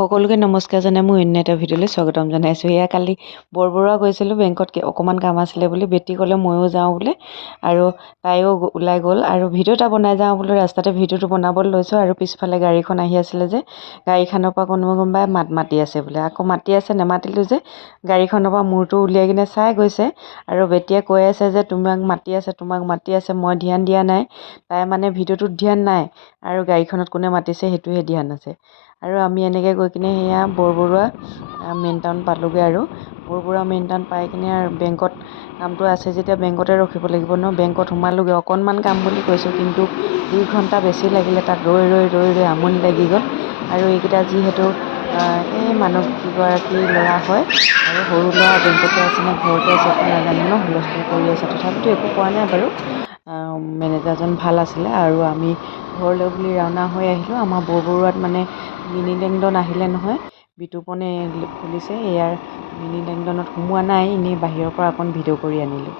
সকলোকে নমস্কাৰ জনাই মই অন্য এটা ভিডিঅ'লৈ স্বাগতম জনাইছোঁ। এয়া কালি বৰবৰুৱা গৈছিলোঁ বেংকত অকণমান কাম আছিলে বুলি বেটি ক'লে ময়ো যাওঁ বোলে আৰু তাইও ওলাই গ'ল আৰু ভিডিঅ' এটা বনাই যাওঁ বোলো ৰাস্তাতে ভিডিঅ'টো বনাবলৈ লৈছোঁ আৰু পিছফালে গাড়ীখন আহি আছিলে যে গাড়ীখনৰ পৰা কোনোবাই মাত মাতি আছে বোলে আকৌ মাতি আছে নেমাতিলোঁ যে গাড়ীখনৰ পৰা মূৰটো উলিয়াই কিনে চাই গৈছে আৰু বেটিয়ে কৈ আছে যে তোমাক মাতি আছে মই ধ্যান দিয়া নাই। তাই মানে ভিডিঅ'টোত ধ্যান নাই আৰু গাড়ীখনত কোনে মাতিছে সেইটোহে ধ্যান আছে। আৰু আমি এনেকৈ গৈ কিনে সেয়া বৰবৰুৱা মেইন টাউন পালোঁগৈ আৰু বৰবৰুৱা মেইন টাউন পাই কিনে আৰু বেংকত কামটো আছে যেতিয়া বেংকতে ৰখিব লাগিব ন। বেংকত সোমালোঁগৈ অকণমান কাম বুলি কৈছোঁ কিন্তু 2 ঘণ্টা বেছি লাগিলে তাত ৰৈ আমনি লাগি গ'ল আৰু এইকেইটা যিহেতু এই মানুহ কেইগৰাকী ল'ৰা হয় আৰু সৰু ল'ৰা বেংকতে আছে নে ঘৰতে আছে একো নাজানো ন, হুলস্থুল কৰি আছে তথাপিতো একো কোৱা নাই বাৰু। মেনেজাৰজন ভাল আছিলে আৰু আমি ঘৰলৈ বুলি ৰাওনা হৈ আহিলোঁ। আমাৰ বৰবৰুৱাত মানে মিনি লেণ্ডন আহিলে নহয়, বিতুপনে খুলিছে। ইয়াৰ মিনি লেণ্ডনত সোমোৱা নাই, এনেই বাহিৰৰ পৰা অকণ ভিডিঅ' কৰি আনিলোঁ।